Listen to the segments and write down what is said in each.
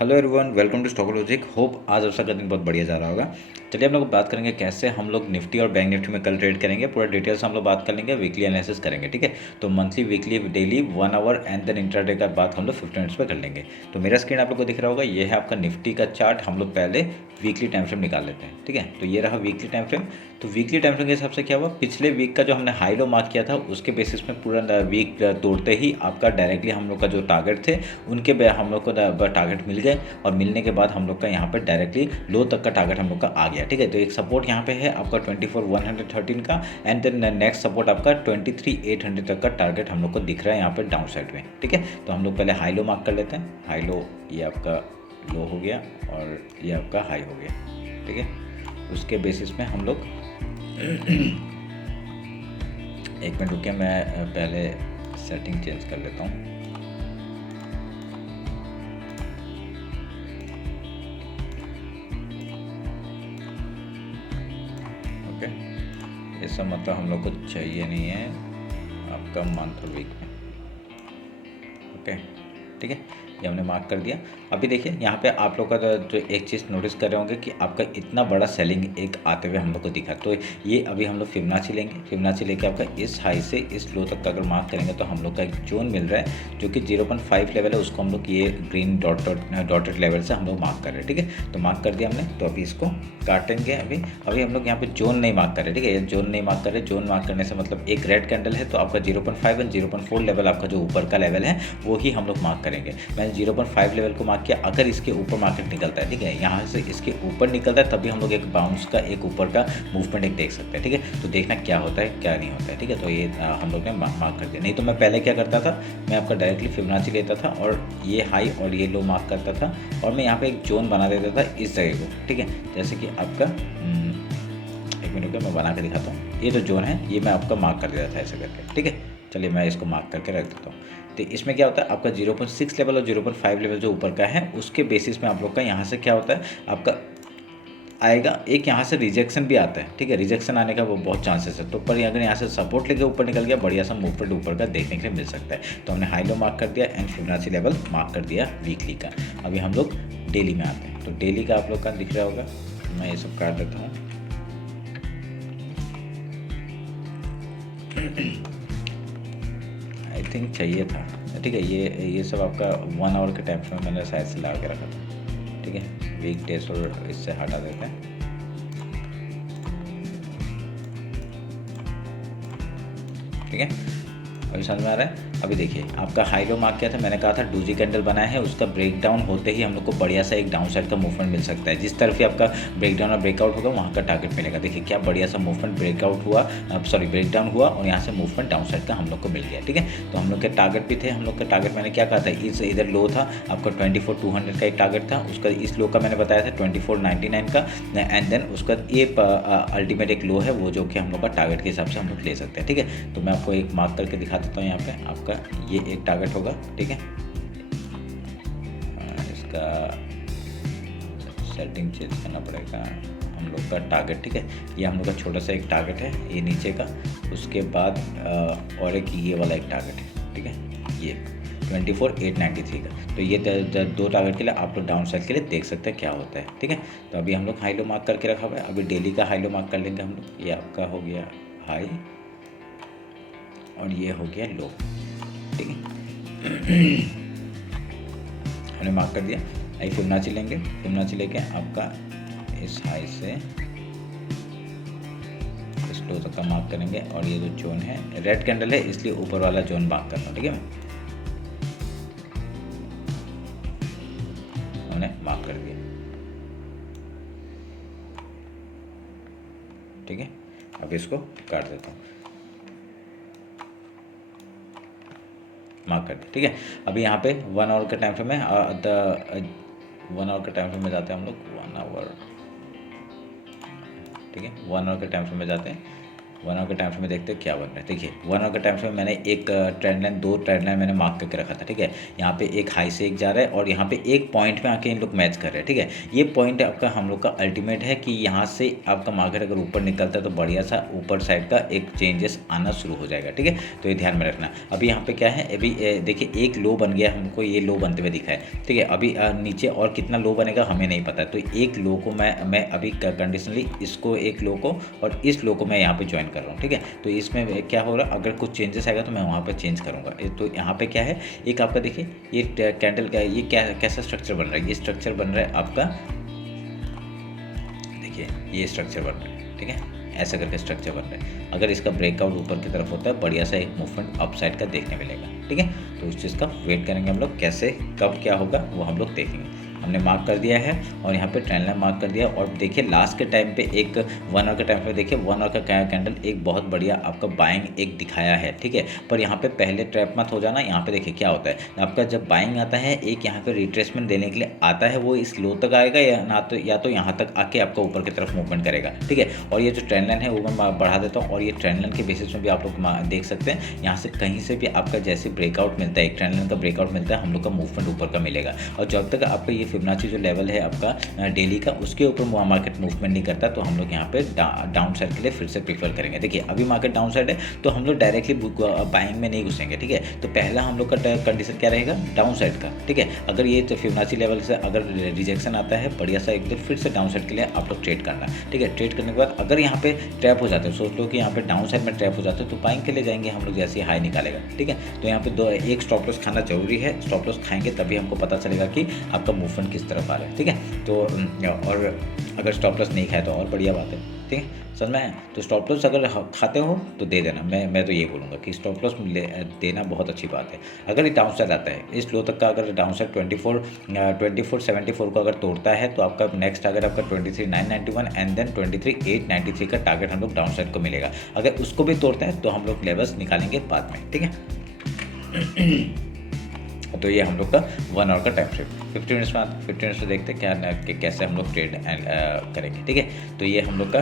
Hello everyone, welcome to Stock Logic. Hope आज आपका दिन बहुत बढ़िया जा रहा होगा। चलिए हम लोग बात करेंगे कैसे हम लोग निफ्टी और बैंक निफ्टी में कल ट्रेड करेंगे। पूरा डिटेल्स हम लोग बात कर लेंगे, वीकली एनालिसिस करेंगे। ठीक है, तो monthly, weekly, daily, 1 hour and then intraday का बात हम लोग 15 मिनट्स पे कर लेंगे। तो मेरा स्क्रीन आप लोग को दिख रहा होगा, ये है आपका निफ्टी का चार्ट। हम लोग पहले वीकली टाइम फ्रेम निकाल लेते हैं। ठीक है, तो ये रहा वीकली टाइम फ्रेम। तो वीकली टाइम फ्रेम के हिसाब से क्या हुआ, पिछले वीक का जो हमने हाई लो मार्क किया था उसके बेसिस में पूरा वीक तोड़ते ही आपका डायरेक्टली हम लोग का जो टारगेट थे उनके हम लोग को टारगेट मिल गए, और मिलने के बाद हम लोग का यहाँ पे डायरेक्टली लो तक का टारगेट हम लोग का आ गया। ठीक है, तो एक सपोर्ट यहाँ पे है आपका 24,113 का, एंड देन नेक्स्ट सपोर्ट आपका 23,800 तक का टारगेट हम लोग को दिख रहा है यहाँ पे डाउन साइड में। ठीक है, तो हम लोग पहले हाई लो मार्क कर लेते हैं। हाई लो, ये आपका लो हो गया और ये आपका हाई हो गया। ठीक है, उसके बेसिस में हम लोग एक मिनट रुकिए, मैं पहले सेटिंग चेंज कर लेता हूँ। ओके, ये सब मतलब हम लोग को चाहिए नहीं है आपका मंथ और वीक में। ओके, ठीक है, ये हमने मार्क कर दिया। अभी देखिए यहाँ पे आप लोग का जो एक चीज़ नोटिस कर रहे होंगे कि आपका इतना बड़ा सेलिंग एक आते हुए हम लोग को दिखा। तो ये अभी हम लोग फिबोनाची लेंगे। फिबोनाची लेके आपका इस हाई से इस लो तक का अगर मार्क करेंगे तो हम लोग का एक जोन मिल रहा है जो कि 0.5 लेवल है। उसको हम लोग ये ग्रीन डॉटेड लेवल से हम लोग मार्क कर रहे हैं। ठीक है, तो मार्क कर दिया हमने। तो अभी इसको काटेंगे। अभी हम लोग यहाँ पे जोन नहीं मार्क कर रहे। ठीक है, ये जोन नहीं मार्क कर रहे। जोन मार्क करने से मतलब एक रेड कैंडल है तो आपका 0.5 एंड 0.4 लेवल आपका जो ऊपर का लेवल है वो ही हम लोग मार्क करेंगे। मैंने 0.5 लेवल को मार्क किया। अगर इसके ऊपर मार्केट निकलता है, ठीक है, यहाँ से इसके ऊपर निकलता है, तभी हम लोग एक बाउंस का एक ऊपर का मूवमेंट एक देख सकते हैं। ठीक है, तो देखना क्या होता है क्या नहीं होता है। ठीक है, तो ये हम लोग ने मार्क कर दिया। नहीं तो मैं पहले क्या करता था, मैं आपका डायरेक्टली फिबोनाची लेता था और ये हाई और ये लो मार्क करता था, और मैं यहाँ पे एक जोन बना देता था इस जगह को। ठीक है, जैसे कि आपका एक मिनट का मैं बना के दिखाता हूँ। ये जो जोन है ये मैं आपका मार्क कर देता था ऐसे करके। ठीक है, चलिए मैं इसको मार्क करके रख देता हूँ। तो इसमें क्या होता है, आपका 0.6 लेवल और 0.5 लेवल जो ऊपर का है उसके बेसिस में आप लोग का यहाँ से क्या होता है आपका आएगा, एक यहाँ से रिजेक्शन भी आता है। ठीक है, रिजेक्शन आने का वो बहुत चांसेस है। तो पर अगर यहाँ से सपोर्ट लेके ऊपर निकल गया, बढ़िया सा मूवमेंट ऊपर का देखने के लिए मिल सकता है। तो हमने हाई लो मार्क कर दिया एंड फिबोनाची लेवल मार्क कर दिया वीकली का। अभी हम लोग डेली में आते हैं। तो डेली का आप लोग का दिख रहा होगा, मैं ये सब काट देता हूँ। आई थिंक चाहिए था। ठीक है, ये सब आपका 1 आवर के टाइम फ्रेम मैंने शायद से लगा के रखा था। ठीक है, वीक डेज और इससे हटा देते हैं। ठीक है, अभी समझ में आ रहा है। अभी देखिए आपका हाई लो मार्क किया था, मैंने कहा था डूजी कैंडल बनाया है, उसका ब्रेकडाउन होते ही हम लोग को बढ़िया सा एक डाउन साइड का मूवमेंट मिल सकता है। जिस तरफ ही आपका ब्रेकडाउन और ब्रेकआउट होगा वहाँ का टारगेट मिलेगा। देखिए क्या बढ़िया सा मूवमेंट ब्रेकआउट हुआ, ब्रेकडाउन हुआ और यहाँ से मूवमेंट डाउन साइड का हम लोग को मिल गया। ठीक है, तो हम लोग के टारगेट भी थे। हम लोग का टारगेट मैंने क्या कहा था, इधर लो था आपका 24,200 का एक टारगेट था। उसका इस लो का मैंने बताया था 24,99 का, एंड देन उसका ये अल्टीमेट एक लो है वो जो कि हम लोग का टारगेट के हिसाब से हम लोग ले सकते हैं। ठीक है, तो मैं आपको एक मार्क करके दिखा देता हूँ। यहाँ पे आपका ये एक टारगेट होगा। ठीक है, इसका सेटिंग चेंज करना पड़ेगा हम लोग का टारगेट। ठीक है, ये हम लोग का छोटा सा एक टारगेट है ये नीचे का। उसके बाद और एक ये वाला एक टारगेट है। ठीक है, ये 24,893 का। तो ये दो टारगेट के लिए आप लोग डाउन साइड के लिए देख सकते हैं क्या होता है। ठीक है, तो अभी हम लोग हाई लो मार्क करके रखा हुआ है। अभी डेली का हाई लो मार्क कर लेंगे हम लोग। ये आपका हो गया हाई और ये हो गया लो। ठीक है, हमने मार्क कर दिया। आई फिबोनाची लेंगे। फिबोनाची लेके आपका इस हाई से इस लो तक का मार्क करेंगे, और ये जो जोन है रेड कैंडल है इसलिए ऊपर वाला जोन मार्क करना। ठीक है, हमने मार्क कर दिया। ठीक है, अब इसको काट देता हूँ, मार्क कर दिया। ठीक है, अभी यहाँ पे 1 आवर का टाइम फ्रेम है। 1 आवर का टाइम फ्रेम में जाते हैं हम लोग। 1 आवर, ठीक है, 1 आवर के टाइम फ्रेम में जाते हैं। 1 आवर के टाइम फ्रेम में देखते हैं क्या बन रहा है। देखिए 1 आवर के टाइम फ्रेम में मैंने एक ट्रेंड लाइन, 2 ट्रेंड लाइन मैंने मार्क करके रखा था, ठीक है। यहाँ पे एक हाई से एक जा रहा है और यहाँ पे एक पॉइंट में आके इन लोग मैच कर रहे हैं, ठीक है। ये पॉइंट आपका हम लोग का अल्टीमेट है कि यहाँ से आपका मार्केट अगर ऊपर निकलता है तो बढ़िया सा ऊपर साइड का एक चेंजेस आना शुरू हो जाएगा, ठीक है। तो ये ध्यान में रखना। अभी यहाँ पे क्या है, अभी देखिए एक लो बन गया, हमको ये लो बनते हुए दिखा है, ठीक है। अभी नीचे और कितना लो बनेगा हमें नहीं पता, तो एक लो को मैं अभी कंडीशनली इसको एक लो को और इस लो को मैं यहाँ पे ज्वाइन कर रहा हूँ, ठीक है। तो इसमें क्या हो रहा है, अगर कुछ चेंजेस आएगा तो मैं वहाँ पर चेंज करूँगा। तो यहाँ पे क्या है, एक आपका देखिए ये कैंडल का ये कैसा स्ट्रक्चर बन रहा है, ये स्ट्रक्चर बन रहा है आपका, देखिए ये स्ट्रक्चर बन रहा है, ठीक है। ऐसा करके स्ट्रक्चर बन रहा है। अगर इसका ब्रेकआउट ऊपर की तरफ होता है, बढ़िया सा एक मूवमेंट अपसाइड का देखने मिलेगा, ठीक है। तो उस चीज़ का वेट करेंगे हम लोग, कैसे कब क्या होगा वो हम लोग देखेंगे। हमने मार्क कर दिया है और यहाँ पे ट्रेंड लाइन मार्क कर दिया। और देखिए लास्ट के टाइम पे एक 1 आवर के टाइम पे देखिए 1 आवर का कैंडल एक बहुत बढ़िया आपका बाइंग एक दिखाया है, ठीक है। पर यहाँ पे पहले ट्रैप मत हो जाना। यहाँ पे देखिए क्या होता है, आपका जब बाइंग आता है एक यहाँ पे रिट्रेसमेंट देने के लिए आता है, वो इस लो तक आएगा या तो यहाँ तक आके आपका ऊपर की तरफ मूवमेंट करेगा, ठीक है। और ये जो ट्रेंड लाइन है वो मैं बढ़ा देता हूँ और ये ट्रेंड लाइन के बेसिस में भी आप लोग देख सकते हैं। यहाँ से कहीं से भी आपका जैसे ब्रेकआउट मिलता है, एक ट्रेंड लाइन का ब्रेकआउट मिलता है, हम लोग का मूवमेंट ऊपर का मिलेगा। और जब तक आपका ये फिबोनाची जो लेवल है आपका डेली का, उसके ऊपर मार्केट मूवमेंट नहीं करता, तो हम लोग यहाँ पे डाउन साइड के लिए फिर से प्रीफर करेंगे। देखिए अभी मार्केट डाउन साइड है तो हम लोग डायरेक्टली बाइंग में नहीं घुसेंगे, ठीक है। तो पहला हम लोग का कंडीशन क्या रहेगा, डाउन साइड का, ठीक है। अगर ये फिबोनाची लेवल से अगर रिजेक्शन आता है बढ़िया सा एक फिर से डाउन साइड के लिए आप लोग ट्रेड करना, ठीक है। ट्रेड करने के बाद अगर यहाँ पे ट्रैप हो जाते हैं, सोच लो कि यहाँ पे डाउन साइड में ट्रैप हो जाते हैं, तो बाइंग के लिए जाएंगे हम लोग जैसे हाई निकालेगा, ठीक है। तो यहाँ पे एक स्टॉप लॉस खाना जरूरी है। स्टॉप लॉस खाएंगे तभी हमको पता चलेगा कि आपका मूवमेंट किस तरफ आ रहा है, ठीक है। तो और अगर स्टॉप लॉस नहीं खाए तो और बढ़िया बात है, ठीक है, समझ में आया। तो स्टॉप लॉस अगर खाते हो तो दे देना। मैं तो ये बोलूँगा कि स्टॉप लॉस देना बहुत अच्छी बात है। अगर ये डाउन साइड आता है इस लो तक का, अगर डाउन साइड 2474 को अगर तोड़ता है तो आपका नेक्स्ट टारगेट आपका 23,991 एंड देन 23,893 का टारगेट हम लोग डाउन साइड को मिलेगा। अगर उसको भी तोड़ता है तो हम लोग लेवल्स निकालेंगे बाद में, ठीक है। तो ये हम लोग का 1 आवर का टाइम फ्रेम। 15 मिनट्स में देखते हैं क्या कैसे हम लोग ट्रेड करेंगे, ठीक है। तो ये हम लोग का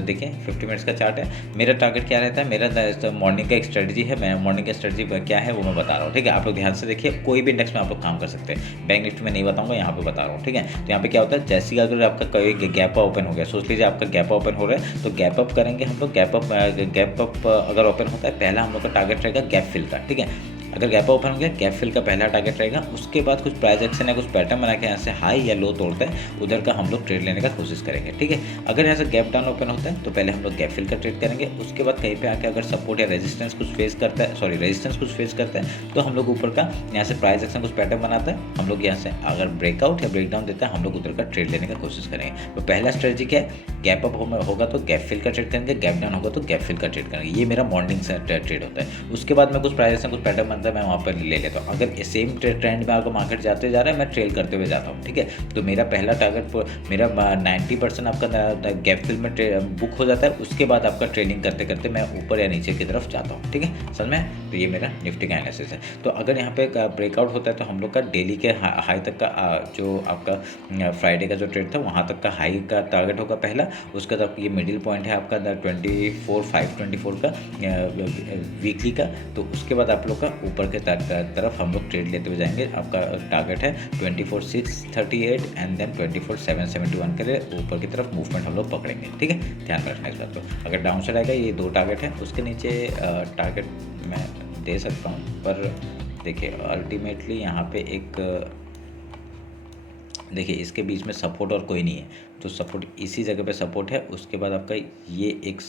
देखिए 50 मिनट्स का चार्ट है। मेरा टारगेट क्या रहता है, मेरा मॉर्निंग का एक स्ट्रेटजी है। मैं मॉर्निंग का स्ट्रेटजी क्या है वो मैं बता रहा हूँ, ठीक है। आप लोग ध्यान से देखिए, कोई भी इंडेक्स में आप लोग काम कर सकते हैं। बैंक निफ्टी में नहीं बताऊँगा, यहाँ पे बता रहा हूँ, ठीक है। तो यहाँ पे क्या होता है, जैसे कि अगर आपका कोई गैप ओपन हो गया, सोच लीजिए आपका गैप ओपन हो रहा है तो गैप अप करेंगे हम लोग। गैप अप अगर ओपन होता है, पहला हम लोग का टारगेट रहेगा गैप फिल का, ठीक है। अगर गैप ओपन हो गया, गैप फिल का पहला टारगेट रहेगा। उसके बाद कुछ प्राइस एक्शन या कुछ पैटर्न बना के यहाँ से हाई या लो तोड़ता है, उधर का हम लोग ट्रेड लेने का कोशिश करेंगे, ठीक है। अगर यहाँ से गैप डाउन ओपन होता है तो पहले हम लोग गैप फिल का ट्रेड करेंगे। उसके बाद कहीं पे आके अगर सपोर्ट या रेजिस्टेंस कुछ फेस करता है तो हम लोग ऊपर का यहाँ से प्राइस एक्शन कुछ पैटर्न बनाता है, हम लोग यहाँ से अगर ब्रेकआउट या ब्रेकडाउन देता है हम लोग उधर का ट्रेड लेने का कोशिश करेंगे। तो पहला स्ट्रेटजी क्या है, गैप अप होगा तो गैप फिल का ट्रेड करेंगे, गैप डाउन होगा तो गैप फिल का ट्रेड करेंगे। ये मेरा मॉर्निंग से ट्रेड होता है। उसके बाद मैं कुछ प्राइस एक्शन कुछ पैटर्न बनता है, मैं वहाँ पर ले लेता हूँ। अगर सेम ट्रेंड में आपका मार्केट जाते जा रहा है, मैं ट्रेल करते हुए जाता हूँ, ठीक है। तो मेरा पहला टारगेट मेरा 90% आपका गैप फिल में बुक हो जाता है। उसके बाद आपका ट्रेडिंग करते करते मैं ऊपर या नीचे की तरफ जाता हूँ, ठीक है, समझ में। तो ये मेरा निफ्टी का एनालिसिस है। तो अगर यहाँ पे ब्रेकआउट होता है तो हम लोग का डेली के हाई तक का जो आपका फ्राइडे का जो ट्रेड था वहाँ तक का हाई का टारगेट होगा पहला। उसके बाद ये मिडिल पॉइंट है आपका 24,524 का वीकली का। तो उसके बाद आप लोग का ऊपर के तरफ हम लोग ट्रेड लेते हुए जाएंगे। आपका टारगेट है 24,638 एंड देन 24,771 के लिए ऊपर की तरफ मूवमेंट हम लोग पकड़ेंगे, ठीक है। ध्यान में रखना इस बात को। अगर डाउन साइड आएगा, ये 2 टारगेट है, उसके नीचे टारगेट मैं दे सकता हूँ, पर देखिए अल्टीमेटली यहाँ पे एक देखिए इसके बीच में सपोर्ट और कोई नहीं है, तो सपोर्ट इसी जगह पे सपोर्ट है। उसके बाद आपका ये एक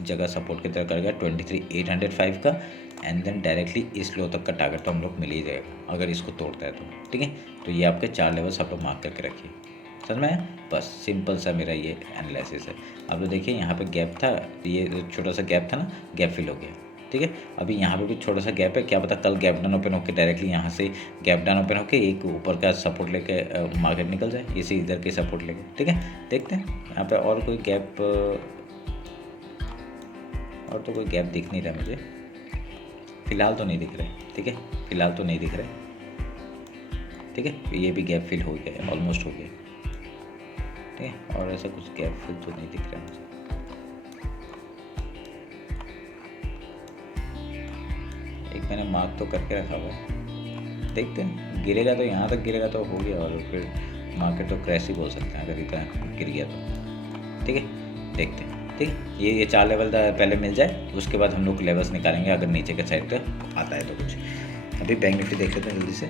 जगह सपोर्ट की तरह करेगा 23,805 का एंड देन डायरेक्टली इस लो तक का टारगेट तो हम लोग मिल ही जाएगा अगर इसको तोड़ता है तो, ठीक है। तो ये आपके 4 लेवल्स आप लोग मार्क करके रखिए, समझ में आया। बस सिंपल सा मेरा ये एनालिसिस है। आप लोग देखिए यहाँ पे गैप था, ये छोटा सा गैप था ना, गैप फिल हो गया, ठीक है। अभी यहाँ पे भी छोटा सा गैप है, क्या पता कल गैप डाउन ओपन होकर डायरेक्टली यहाँ से गैप डाउन ओपन होकर एक ऊपर का सपोर्ट लेके मार्केट निकल जाए, इसी इधर के सपोर्ट लेके, ठीक है। देखते हैं यहाँ पे और कोई गैप, और तो कोई गैप दिख नहीं रहा मुझे फिलहाल, तो नहीं दिख रहे, ठीक है, फिलहाल तो नहीं दिख रहे, ठीक है। ये भी गैप फिल हो गया, ऑलमोस्ट हो गया, ठीक है। और ऐसा कुछ गैप फिल तो नहीं दिख रहा मुझे, मैंने मार्क तो करके रखा हुआ है, देखते हैं गिरेगा तो यहाँ तक गिरेगा तो हो गया, और फिर मार्केट तो क्रैश ही बोल सकते हैं अगर इतना गिर गया तो। ठीक है, देखते हैं। ठीक है, ये 4 लेवल पहले मिल जाए, उसके बाद हम लोग लेवल्स निकालेंगे अगर नीचे के साइड पर आता है तो कुछ। अभी बैंक निफ्टी देख लेते हैं जल्दी से।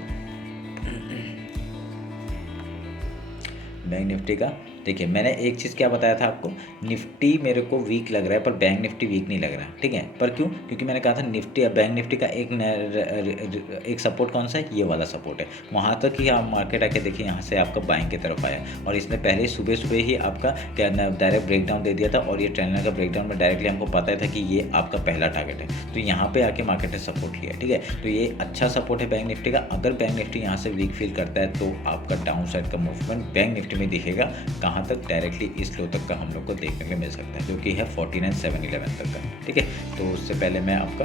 बैंक निफ्टी का देखिए, मैंने एक चीज़ क्या बताया था आपको, निफ्टी मेरे को वीक लग रहा है पर बैंक निफ्टी वीक नहीं लग रहा है। ठीक है, पर क्यों? क्योंकि मैंने कहा था निफ्टी बैंक निफ्टी का एक सपोर्ट कौन सा है, ये वाला सपोर्ट है। वहाँ तक ही आप मार्केट आके देखिए, यहाँ से आपका बाइंग की तरफ आया और इसने पहले सुबह सुबह ही आपका क्या डायरेक्ट ब्रेकडाउन दे दिया था, और ये ट्रेंड लाइन का ब्रेकडाउन में डायरेक्टली हमको पता था कि ये आपका पहला टारगेट है, तो यहाँ पे आके मार्केट ने सपोर्ट लिया। ठीक है, तो ये अच्छा सपोर्ट है बैंक निफ्टी का। अगर बैंक निफ्टी यहाँ से वीक फील करता है तो आपका डाउन साइड का मूवमेंट बैंक निफ्टी में दिखेगा, कहाँ तक, डायरेक्टली इस लो तक का हम लोग को देखने को मिल सकता है, जो कि है 49,711 तक का। ठीक है, तो उससे पहले मैं आपका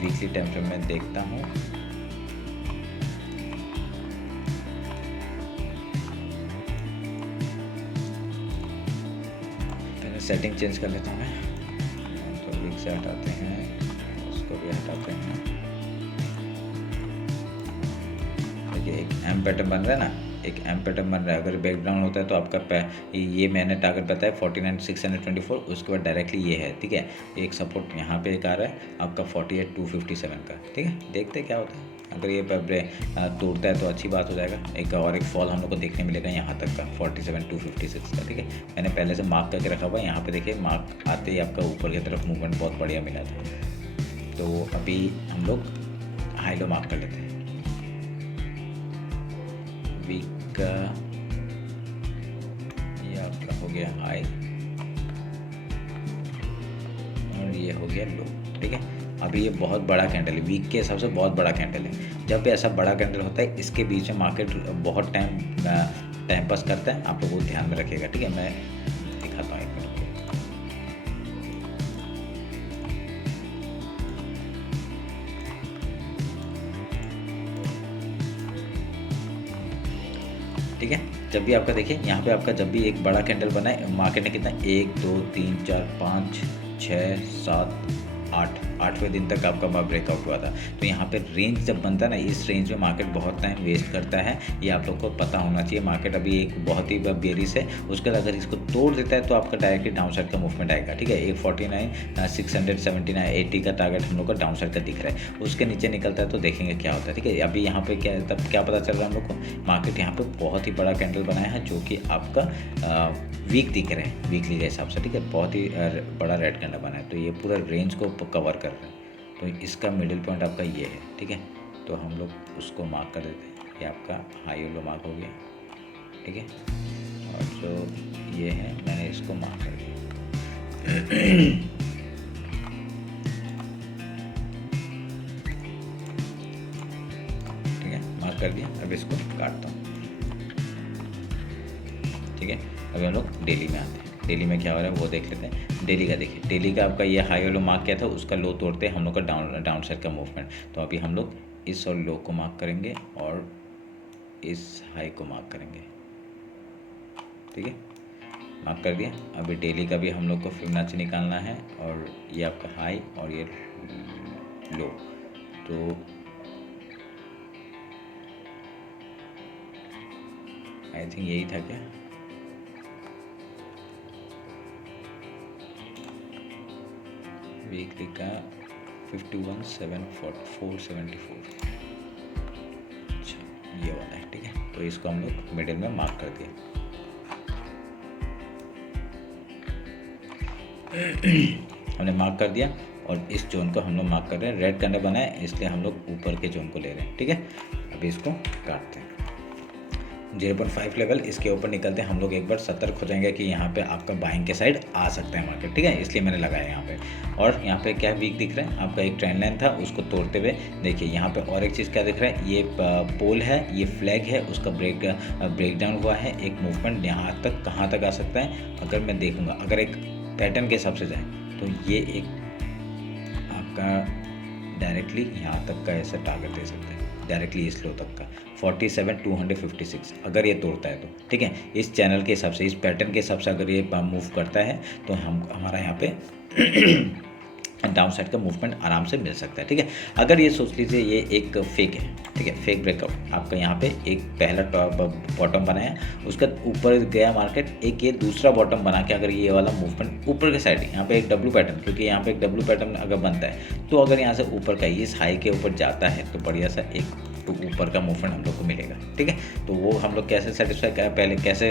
वीकली टाइम फ्रेम में देखता हूँ। पहले सेटिंग चेंज कर लेता हूँ मैं, तो वीक से हटाते हैं, उसको भी हटाते हैं। देखिए एक एम पैटर्न बन रहा है ना, एक एम पैटर्न बन रहा है। अगर बैकग्राउंड होता है तो आपका ये मैंने टारगेट बताया 49,624, उसके बाद डायरेक्टली ये है। ठीक है, एक सपोर्ट यहाँ पे एक आ रहा है आपका 48,257 का। ठीक है, देखते हैं क्या होता है। अगर ये तोड़ता है तो अच्छी बात हो जाएगा, एक फॉल हम लोग को देखने मिलेगा यहाँ तक का 47,256 का। ठीक है, मैंने पहले से मार्क करके रखा हुआ है। यहाँ पे देखिए मार्क आते ही आपका ऊपर की तरफ मूवमेंट बहुत बढ़िया मिला था। तो अभी हम लोग हाई लो मार्क कर लेते हैं। वीक का ये आपका हो गया हाई और ये हो गया लो। ठीक है, अभी ये बहुत बड़ा कैंडल है, वीक के हिसाब से बहुत बड़ा कैंडल है। जब भी ऐसा बड़ा कैंडल होता है, इसके बीच में मार्केट बहुत टाइम पास करता है, आप लोगों को ध्यान में रखिएगा। ठीक है, मैं दिखाता हूँ एक मिनट। ठीक है, जब भी आपका देखिए यहाँ पे आपका जब भी एक बड़ा कैंडल बना है, मार्केट ने कितना 1 2 3 4 5 6 7 8 8वें दिन तक आपका ब्रेकआउट हुआ था। तो यहाँ पे रेंज जब बनता है ना, इस रेंज में मार्केट बहुत टाइम वेस्ट करता है, ये आप लोग को पता होना चाहिए। मार्केट अभी एक बहुत ही बेरिश है, उसके बाद अगर इसको तोड़ देता है तो आपका डायरेक्टली डाउन साइड का मूवमेंट आएगा। ठीक है, एक 49,679 80 का टारगेट हम लोग का डाउन साइड का दिख रहा है, उसके नीचे निकलता है तो देखेंगे क्या होता है। ठीक है, अभी यहाँ पे क्या पता चल रहा है हम लोग को, मार्केट यहाँ पे बहुत ही बड़ा कैंडल बनाया है, जो कि आपका वीक दिख रहे हैं वीकली के हिसाब से। ठीक है, बहुत ही बड़ा रेड कैंडल बना है, तो ये पूरा रेंज को कवर कर रहा है। तो इसका मिडिल पॉइंट आपका ये है। ठीक है, तो हम लोग उसको मार्क कर देते हैं, ये आपका हाई लो मार्क हो गया। ठीक है, और जो ये है मैंने इसको मार्क कर दिया। ठीक है, मार्क कर दिया, अब इसको काटता हूँ। ठीक है, अभी हम लोग डेली में आते हैं। डेली में क्या हो रहा है वो देख लेते हैं। डेली का देखिए, डेली का आपका ये हाई और लो मार्क किया था, उसका लो तोड़ते हैं हम लोग का डाउन साइड का मूवमेंट। तो अभी हम लोग इस और लो को मार्क करेंगे और इस हाई को मार्क करेंगे। ठीक है, मार्क कर दिया। अभी डेली का भी हम लोग को फिबोनाची निकालना है, और ये आपका हाई और ये लो। तो आई थिंक यही था क्या, वीकली का 51,474। अच्छा, ये वाला है। ठीक है, तो इसको हम लोग मिडिल में मार्क कर दिए। हमने मार्क कर दिया, और इस जोन को हम लोग मार्क कर रहे हैं। रेड कैंडल बना है इसलिए हम लोग ऊपर के जोन को ले रहे हैं। ठीक है, अभी इसको काटते हैं। 0.5 लेवल इसके ऊपर निकलते हैं हम लोग, एक बार सतर्क हो जाएंगे कि यहाँ पे आपका बाइंग के साइड आ सकता है मार्केट। ठीक है, इसलिए मैंने लगाया यहाँ पे। और यहाँ पे क्या वीक दिख रहा है आपका, एक ट्रेंड लाइन था, उसको तोड़ते हुए देखिए यहाँ पे। और एक चीज़ क्या दिख रहा है, ये पोल है, ये फ्लैग है, उसका ब्रेकडाउन हुआ है। एक मूवमेंट यहाँ तक कहाँ तक आ सकता है, अगर मैं देखूँगा, अगर एक पैटर्न के हिसाब से जाए तो ये एक आपका डायरेक्टली यहाँ तक का ऐसा टारगेट दे सकते हैं, डायरेक्टली इस लो तक का 47,256 अगर ये तोड़ता है तो। ठीक है, इस चैनल के हिसाब से, इस पैटर्न के हिसाब से अगर ये मूव करता है तो हमारा यहाँ पे डाउन साइड का मूवमेंट आराम से मिल सकता है। ठीक है, अगर ये सोच लीजिए ये एक फेक है, ठीक है, फेक ब्रेकआउट आपका यहाँ पे एक पहला बॉटम बनाया, उसका ऊपर गया मार्केट, एक ये दूसरा बॉटम बना के अगर ये वाला मूवमेंट ऊपर के साइड यहाँ पे एक डब्ल्यू पैटर्न, क्योंकि यहाँ पे एक डब्ल्यू पैटर्न अगर बनता है तो अगर यहाँ से ऊपर का इस हाई के ऊपर जाता है तो बढ़िया सा एक तो ऊपर का मूवमेंट हम लोग को मिलेगा। ठीक है, तो वो हम लोग कैसे सेटिस्फाई पहले कैसे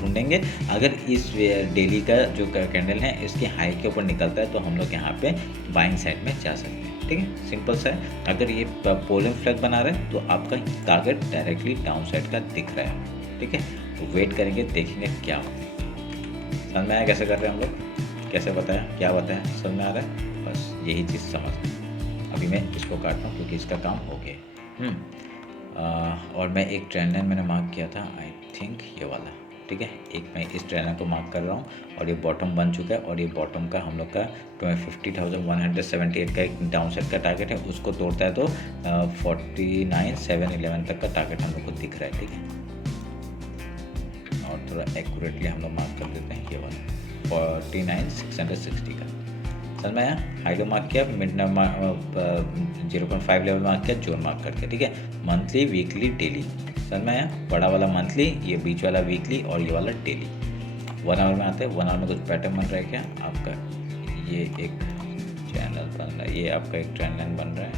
ढूंढेंगे, अगर इस डेली का जो कैंडल है इसके हाई के ऊपर निकलता है तो हम लोग यहाँ पे बाइंग साइड में जा सकते हैं। ठीक है, सिंपल सा है। अगर ये पोलिंग फ्लैग बना रहे हैं तो आपका टारगेट डायरेक्टली डाउन साइड का दिख रहा है। ठीक है, तो वेट करेंगे, देखेंगे क्या होता है। समझ में आया कैसे कर रहे हैं हम लोग, कैसे बताया, क्या बताया, समझ में आ रहा है, बस यही चीज़ समझ। अभी मैं इसको काटता हूँ क्योंकि इसका काम हो गया। और मैं एक ट्रेंड लाइन मैंने मार्क किया था, आई थिंक ये वाला। ठीक है, एक मैं इस ट्रेंड लाइन को मार्क कर रहा हूँ और ये बॉटम बन चुका है, और ये बॉटम का हम लोग का 50,178 का एक डाउन साइड का टारगेट है, उसको तोड़ता है तो 49,711 तक का टारगेट हम लोग को दिख रहा है। ठीक है, और थोड़ा एक्यूरेटली हम लोग मार्क कर देते हैं ये वाला 49,660 का। समझ में आया, हाई लो मार्क किया, मिड 0.5 लेवल मार्क किया, जोन मार्क करके। ठीक है, मंथली, वीकली, डेली। समझ में आया, बड़ा वाला मंथली, ये बीच वाला वीकली और ये वाला डेली। 1 आवर में आते हैं, 1 आवर में कुछ पैटर्न बन रहा है क्या आपका, ये एक चैनल बन रहा है, ये आपका एक ट्रेंड लाइन बन रहा है।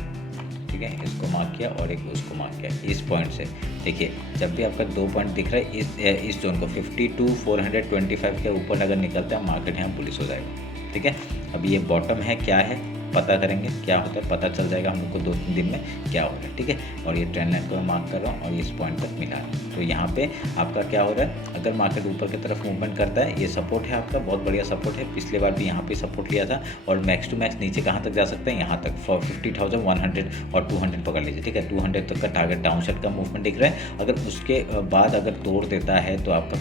ठीक है, इसको मार्क किया और एक उसको मार्क किया इस पॉइंट से। देखिए, जब भी आपका 2 पॉइंट दिख रहा है इस जोन को 52,425 के ऊपर अगर निकलता है मार्केट यहाँ पुलिस हो जाएगा। ठीक है, अब ये बॉटम है, क्या है पता करेंगे, क्या होता है पता चल जाएगा हम लोग को 2-3 दिन में क्या हो रहा है। ठीक है, और ये ट्रेंड लाइन को मैं मार्क कर रहा हूँ और इस पॉइंट तक मिला है। तो यहाँ पे आपका क्या हो रहा है, अगर मार्केट ऊपर की तरफ मूवमेंट करता है, ये सपोर्ट है आपका, बहुत बढ़िया सपोर्ट है, पिछले बार भी यहाँ पे सपोर्ट लिया था, और मैक्स टू मैक्स नीचे कहाँ तक जा सकते हैं, यहाँ तक 50,100 और 200 पकड़ लीजिए। ठीक है, 200 तक का टारगेट डाउन साइड का मूवमेंट दिख रहा है। अगर उसके बाद अगर तोड़ देता है तो आपका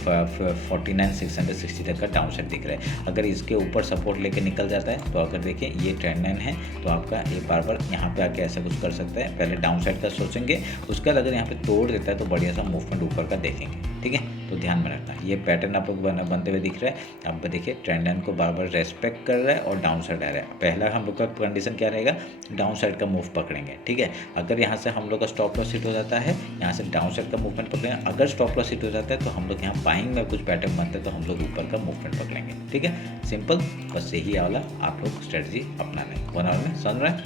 49,660 तक का डाउन साइड दिख रहा है। अगर इसके ऊपर सपोर्ट लेके निकल जाता है तो अगर देखिए ये ट्रेंड लाइन है तो आपका ये बार बार यहाँ पे आके ऐसा कुछ कर सकता है। पहले डाउन साइड का सोचेंगे, उसके बाद अगर यहाँ पे तोड़ देता है तो बढ़िया सा मूवमेंट ऊपर का देखेंगे। ठीक है, तो ध्यान में रखना, ये पैटर्न आप लोग बनते हुए दिख रहा है। अब देखिए ट्रेंड लाइन को बार बार रेस्पेक्ट कर रहा है और डाउन साइड आ रहा है। पहला हम लोग का कंडीशन क्या रहेगा, डाउन साइड का मूव पकड़ेंगे। ठीक है, अगर यहाँ से हम लोग का स्टॉप लॉस हिट हो जाता है, यहाँ से डाउन साइड का मूवमेंट पकड़ेंगे। अगर स्टॉप लॉस हिट हो जाता है तो हम लोग यहाँ बाइंग में कुछ पैटर्न बनता है तो हम लोग ऊपर का मूवमेंट पकड़ेंगे। ठीक है, सिंपल, बस यही वाला आप लोग स्ट्रेटजी अपनाना है। 1 आवर में समझ रहे हैं,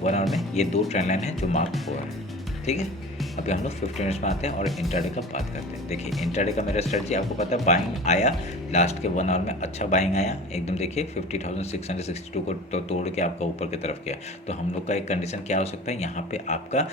1 आवर में ये 2 ट्रेंड लाइन है जो मार्क हो रहा है। ठीक है, अभी हम लोग 15 मिनट्स में आते हैं और इंट्राडे का बात करते हैं। देखिए इंट्राडे का मेरा स्ट्रेटजी आपको पता है, बाइंग आया लास्ट के 1 आवर में, अच्छा बाइंग आया एकदम। देखिए 50,662 को तो तोड़ के आपका ऊपर की तरफ गया। तो हम लोग का एक कंडीशन क्या हो सकता है, यहाँ पे आपका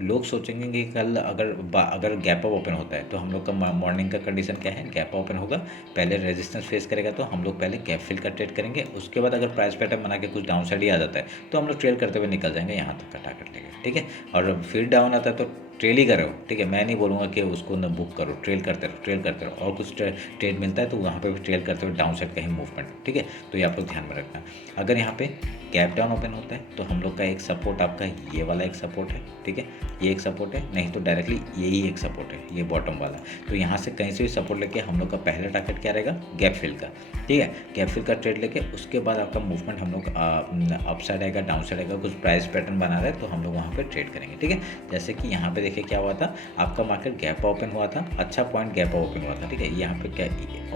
लोग सोचेंगे कि कल अगर गैप अप ओपन होता है तो हम लोग का मॉर्निंग का कंडीशन क्या है, गैप ओपन होगा, पहले रेजिस्टेंस फेस करेगा तो हम लोग पहले गैप फिल का ट्रेड करेंगे। उसके बाद अगर प्राइस पैटर्न बना के कुछ डाउन साइड ही आ जाता है तो हम लोग ट्रेड करते हुए निकल जाएंगे, यहाँ तक का टारगेट लेंगे। ठीक है, और फिर डाउन आता है तो ट्रेल ही करो। ठीक है, मैं नहीं बोलूँगा कि उसको न बुक करो, ट्रेल करते रहो, और कुछ ट्रेड मिलता है तो वहाँ पे भी ट्रेल करते हुए डाउन साइड का ही मूवमेंट। ठीक है, तो ये आप लोग ध्यान में रखना। अगर यहाँ पे गैप डाउन ओपन होता है तो हम लोग का एक सपोर्ट आपका ये वाला एक सपोर्ट है। ठीक है, ये एक सपोर्ट है, नहीं तो डायरेक्टली यही एक सपोर्ट है, ये बॉटम वाला। तो यहाँ से कहीं से भी सपोर्ट लेके हम लोग का पहला टारगेट क्या रहेगा, गैप फिल का। ठीक है, गैप फिल का ट्रेड लेके उसके बाद आपका मूवमेंट हम लोग अप साइड आएगा, डाउन साइड आएगा, कुछ प्राइस पैटर्न बना रहा है तो हम लोग वहाँ पे ट्रेड करेंगे। ठीक है, जैसे कि यहाँ पे देखिए क्या हुआ था, आपका मार्केट गैप ओपन हुआ था, अच्छा पॉइंट गैप ओपन हुआ था। ठीक है, यहाँ पे क्या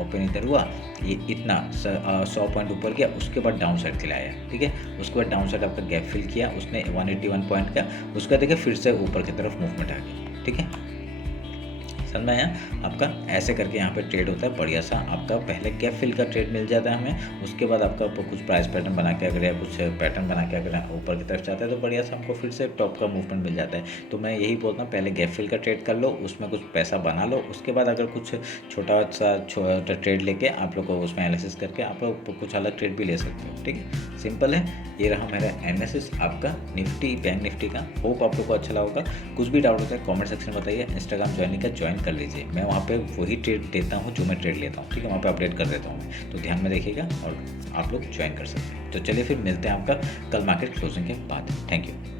ओपन इधर हुआ, ये इतना 100 पॉइंट ऊपर गया, उसके बाद डाउन साइड खिलाया। ठीक है, उसके बाद डाउन साइड आपका गैप फिल किया उसने 181 पॉइंट का, उसका देखिए फिर से ऊपर की तरफ मूवमेंट आ गया। ठीक है, समझ में आया आपका, ऐसे करके यहाँ पे ट्रेड होता है बढ़िया सा। आपका पहले गैप फिल का ट्रेड मिल जाता है हमें, उसके बाद आपका कुछ प्राइस पैटर्न बना के अगर या कुछ पैटर्न बना के अगर ऊपर की तरफ जाता है तो बढ़िया सा हमको फिर से टॉप का मूवमेंट मिल जाता है। तो मैं यही बोलता हूँ, पहले गैप फिल का ट्रेड कर लो, उसमें कुछ पैसा बना लो, उसके बाद अगर कुछ छोटा सा ट्रेड लेके आप लोग को उसमें एनालिसिस करके आप लोग कुछ अलग ट्रेड भी ले सकते हो। ठीक है, सिंपल है। ये रहा मेरा एनालिसिस आपका निफ्टी, बैंक निफ्टी का। होप आप लोग को अच्छा लगा। कुछ भी डाउट होता है कमेंट सेक्शन में बताइए। इंस्टाग्राम ज्वाइन कर लीजिए, मैं वहाँ पे वही ट्रेड देता हूँ जो मैं ट्रेड लेता हूँ। ठीक है, वहाँ पे अपडेट कर देता हूँ मैं, तो ध्यान में देखिएगा और आप लोग ज्वाइन कर सकते हैं। तो चलिए फिर मिलते हैं आपका कल मार्केट क्लोजिंग के बाद। Thank you.